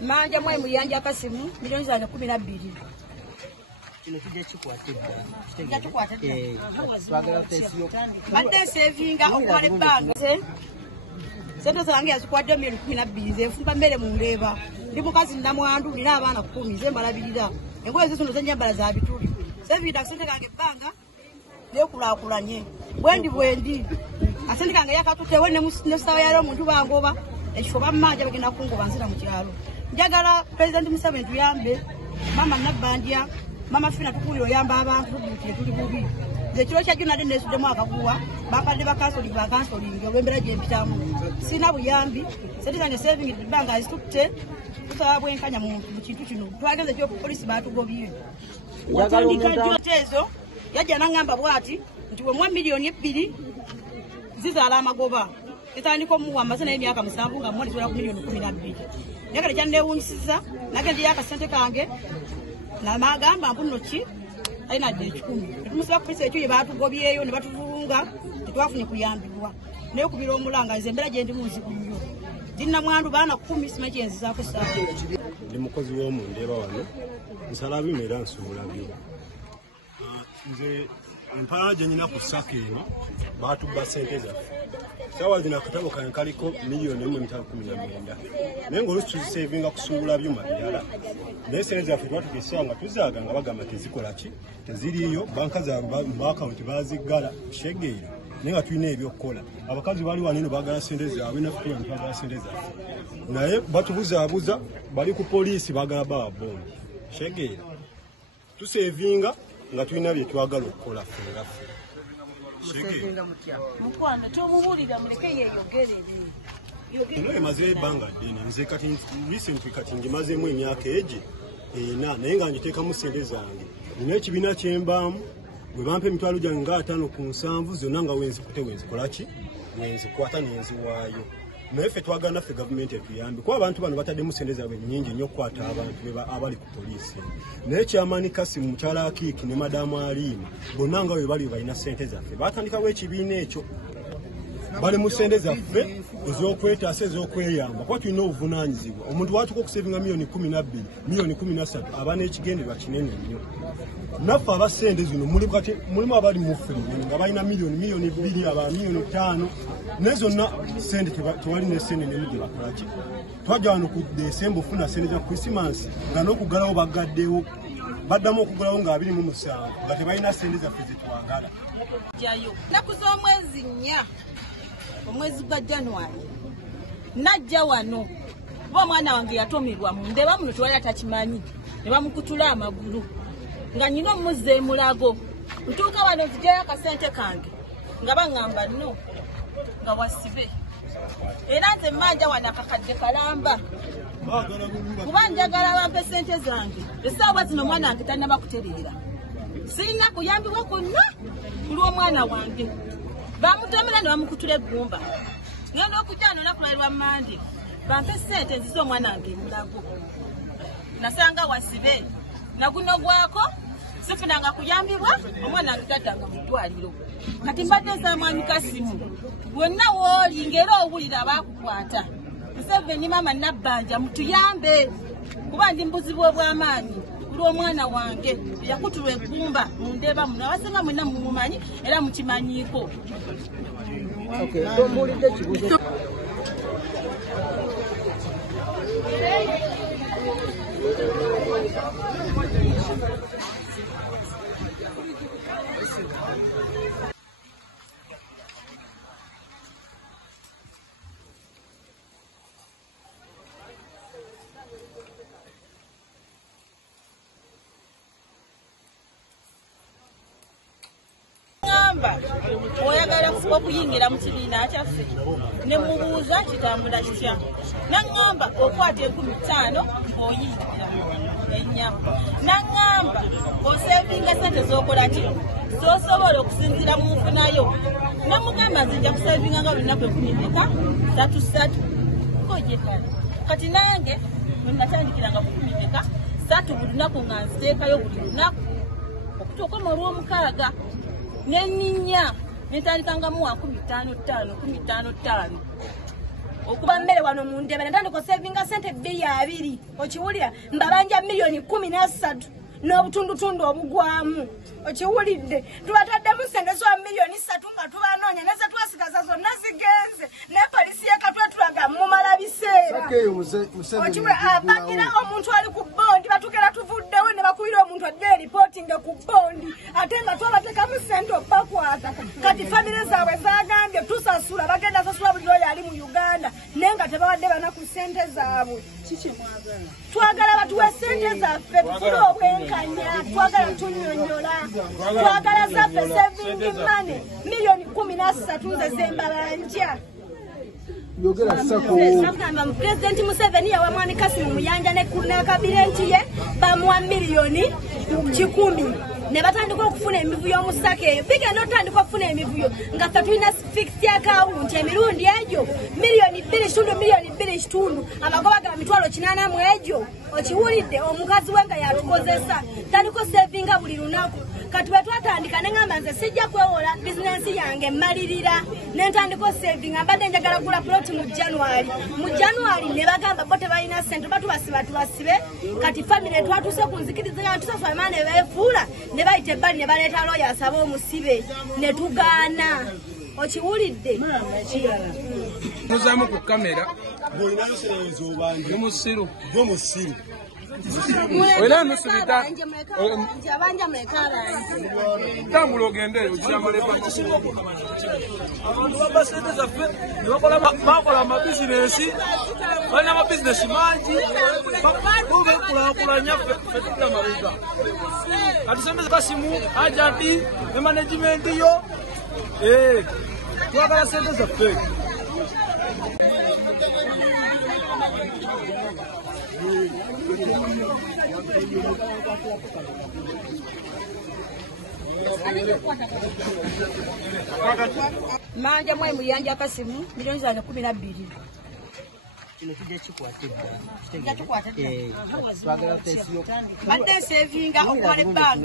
Manja mwe muyanja Kasimu milioni za 12. Kino kijja kikwatidda. Twagala tesiyo. Badde sevinga okwale banga. Sente zange yazikwadde milioni 12 zefumba mbere mu ndeba. Ndi mukazi namwandu nina abaana 10 ze mbalabirira. Engoye zizo nyambala za bituli. Sevinga sente kange banga nekulakulanye. Bwendi. Asente kange yakatutewe ne sawa yalo muntu bangoba. Ekifo bamanja bagenda kungoba nzira mu kyalo. Njagala President Museveni tuyambe mama Nabandia mama Fina tukuliro yamba abantu tuli bubi. Zekiro kya juna dene sude mwaka kuwa bakadde bakansoli olwembera gye mpitamu. Sina buyambi sente zange saving banga azitutte tutabwe enkanya mu kintu kino. Twagenze kyo police batugobye. Watandika jotezo yajja nangamba bwati nti we 1 milioni 2 zizala amagoba. Itandiko muwamba sana emyaka 7 nga mwali tola ku milioni 12. Nyakale kyande wunsiza nagende yakasente kange na magamba mpuno ki aina de 10. Tumusaba ku police ekyo yebatugobyeyo ne batuvulunga twafunye kuyambibwa naye kubira omulanga nzembera gye ndi munzi kuyo dinna mwandu bana 10 simaje enziza ko sa ndi mukozi wo mu ndeba wano nsala bimera nsula byo nze mpaje nyina ku sakema batubba sente za sawa zina katabo kankaliko milioni 1.19 nengo lusu savinga kusubula byuma byala nesene za fitu watu kisanga tuzaga nga bagamba tezikola ki teziriyo banka za account bazigala shegeira nenga tuyine ebyo kola abakazi bali wanino bagala sente zaabwe na fitu bagala sente za naye batubuza bali ku police bagala babo shegeira tusevinga nga tuyina bye twagala okukola fera mukwanda tomubulira muleke yeyogerere yogere maze banga dini nze kati recently kati ngimazemu emyaka eje naye nga njiteeka mu sente zange nina ekibiina kyembamu bwe bampa emitwalo gyange nga 5 ku 7 zonna nga wenzikolaki wenzikwata nenziwaayo naye ffe twagala naffe gavumenti etuyambe kuba abantu bano bataddemu sente zaabwe nnyingi nnyo okukwata abantu abali ku poliisi naye kyamaani Kasimu mukyala Akiiki ne madamu Alima bonna nga bwe bali balina sente zaffe batandikawo ekibiina ekyo bali mu sente zaffe ez'okwetaasa ez'okweyamba kuba tulina obuvunaanyizibwa omuntu watuka okusevinga milioni 12 milioni 13 aba n'ekigendererwa kinene nnyo naffe aba sente zino mulimu abali mu firimu nga balina milioni 2 aba milioni 5 naye zonna sente tewali ne sente nemu gye bakolaki twajja wano ku Desemba ofuna sente za Christmas nga n'okugalawo bagaddewo baddamu okugulawo nga 27 nga tebalina sente zaffe zetwagala jayo naku z'omwezi 4 omwezi gwa January najja wano kuba mwana wange yatomirwa mu ndeba muno twali atakimanyi ne bamukutula amagulu nga nyina omuze mulago ntuuka wano nzijayo akasente kange nga baŋŋamba nno nga wasibe era nze mmanja wano akakadde kalamba kuba njagala bampe sente zange essaawa zino omwana wange tannaba kutereera sirina kuyambibwa konna kulw'omwana wange bamutemera ne bamukutula eggumba ngenda okujja wano olunaku lwali lwa Mande bampe sente nzize omwana wange emulago nasanga wasibe naguno gwako sifunanga kuyambibwa omwana wange taddanga mu ddwaliro kati mbadde nsaba mwami Kasimu wonna wooli ng'era owulira abaakukwata Museveni mama Nabbanja mutuyambe kuba ndi mbuzibwa obw'amaanyi kulw'omwana wange yakutulwa eggumba mu ndeba muno abasinga mwenna mumumanyi era mukimanyiiko. Oyagala okuyingira mu kibiina kyaffe ne mubuuza kitambula kitya naŋŋamba okwata 15 ng'oyingira ennya naŋŋamba osevinga sente z'okola ki z'osobola okusinziira mu nfunayo namugamba nze nja kusevinga nga lunaku 13 kojekala kati nange natandikiranga ku 13 buli lunaku nga nziteekayo buli lunaku okutuuka mu Olwomukaaga neninya nitandika nga mu 15 15 okuba mmere wano mu Ndebe natandika savinga sente 200 okiwulira mbabanja milioni 13 n'obutundutundu obugwamu okiwulidde tubataddemu sente za milioni 3 nga tubanoonya neze twasigaza zonna zigenze ne polisi yekatwetulaga mumala biseera okiwulira abagira omuntu ali ku bondi batugera tuvuddewo ne bakubira omuntu adde reportinga ku bondi ate nga twabateekamu sente obakwata kati famire zaabwe zagambye tusasula bagenda sasula buli oyo ali mu Uganda naye nga tebawadde banaku sente zaabwe twagala batuwe sente zaffe tufule obwenkanya twagala tunyonyola twagala zaffe saving money milioni 13 nze zembabanja President Museveni yawa mwani Kasimu Muyanja ne kabineti ye bamuwa milioni 10 ne batandika okufuna emivuyo omusake bigenda otandika okufuna emivuyo nga tulina fixed account emirundi egyo milioni 2 milioni 2 amagoba ga mitwalo 8 mu egyo okiwulidde omukazi we nga yatukozesa tandika savinga buli lunaku kati batwatandika nengamba nze sijja kwewola business yange malirira nentandika savinga mbadde njagala kula plot mu January ne bagamba bo tebalina sente batubasibe kati family twatuse kunzikirizanya tusaswa maana befuula ne bayite ebbali ne baleeta lawyer asaba omusibe ne tugaana okiwulidde muzamu ku kamera y'omusiru Wena nusubita abanja mwekala tambula ogende ogira malepa abantu babasente zaffe bakola amabizinesi balina amabizinesi mangi bakulakulanya ffe tudda mabega kati sente Kasimu ajanti ne management yo twagala sente zaffe Manja mwe Muyanja Kasimu milioni za 12 kino kijja kikwate twagala twagala fesi yo badde savinga okwale banga